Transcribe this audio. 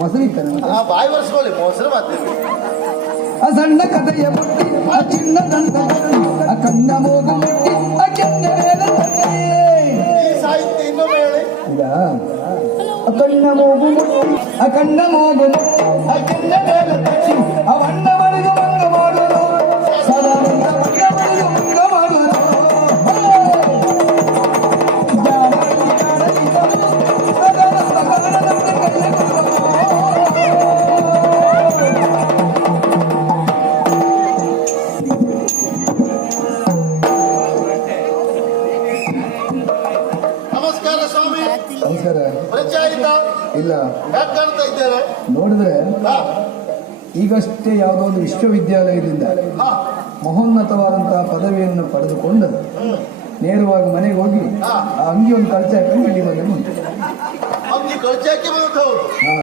ಮೊಸರು ಇತ್ತಾನೆ ಬಾಯಿ ಬರ್ಸ್ಕೊಳ್ಳಿ ಮೊಸರು ಮತ್ತೆ ಆ ಸಣ್ಣ ಕಥೆಯ ಬುಟ್ಟಿ ಆ ಚಿನ್ನ ದಂಡ ಆ ಕಣ್ಣ ಮೂಗು ಮುಟ್ಟಿ ಆ ಕೆನ್ನೆ ಮೇಲೆ ತಟ್ಟಿ. ಈ ಸಾಹಿತ್ಯ ಇನ್ನೊಮ್ಮೆ ಹೇಳಿ. ಈಗ ಆ ಕಣ್ಣ ಮೂಗು ಮುಟ್ಟಿ ಆ ಕಣ್ಣ ಮೂಗು ಮುಟ್ಟಿ ಆ ಕೆನ್ನೆ ಮೇಲೆ ತಟ್ಟಿ ಅವಣ್ಣ ಮನೆಗೆ ಮಂಗ ಮಾಡುವುದು ಸದಾ ಮಂಗ ಮನೆಗೆ ಮಂಗ ಮಾಡುವುದು. ನಮಸ್ಕಾರ ಸ್ವಾಮಿ. ನಮಸ್ಕಾರ. ಪರಿಚಯ ಆಯ್ತಾ? ಇಲ್ಲ. ಯಾಕೆ ಕಾಣ್ತಾ ಇದ್ದೇವೆ? ನೋಡಿದ್ರೆ ಹಾ, ಈಗಷ್ಟೇ ಯಾವುದೋ ಒಂದು ವಿಶ್ವವಿದ್ಯಾಲಯದಿಂದ ಹಾ, ಮಹೋನ್ನತವಾದಂತಹ ಪದವಿಯನ್ನು ಪಡೆದುಕೊಂಡು ನೇರವಾಗಿ ಮನೆಗೆ ಹೋಗಿ ಹಾ. ಆ ಅಂಗಿ ಒಂದು ಕಳಚೆ ಹಾಕೊಂಡು ಇಲ್ಲಿ ಬಂದೆ ಉಂಟು. ಅಂಗಿ ಕಳ್ಚಾಕಿ ಬಂದದ್ದು ಹೌದು.